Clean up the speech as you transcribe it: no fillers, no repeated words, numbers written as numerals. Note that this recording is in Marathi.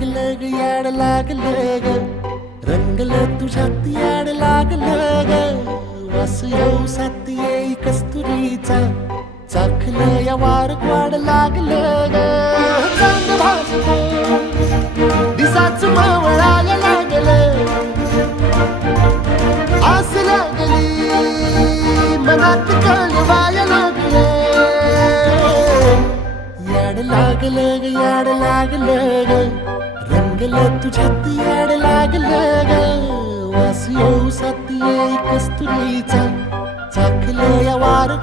लागलं ग याड लागलं ग रंगलं तुझ्यात याड लागलं ग वास येऊ सात येई कस्तुरीचा चाखलं या वार वाड लागलं ग चांग भासतो दिसाच मावळायला लागलं आस लागली मनात कळवायला लागलं याड लागलं ग याड लागलं ग रंगलं तुझ्यात याड लागलं ग वास येऊ सात येई कस्तुरीचा चाखलं या वार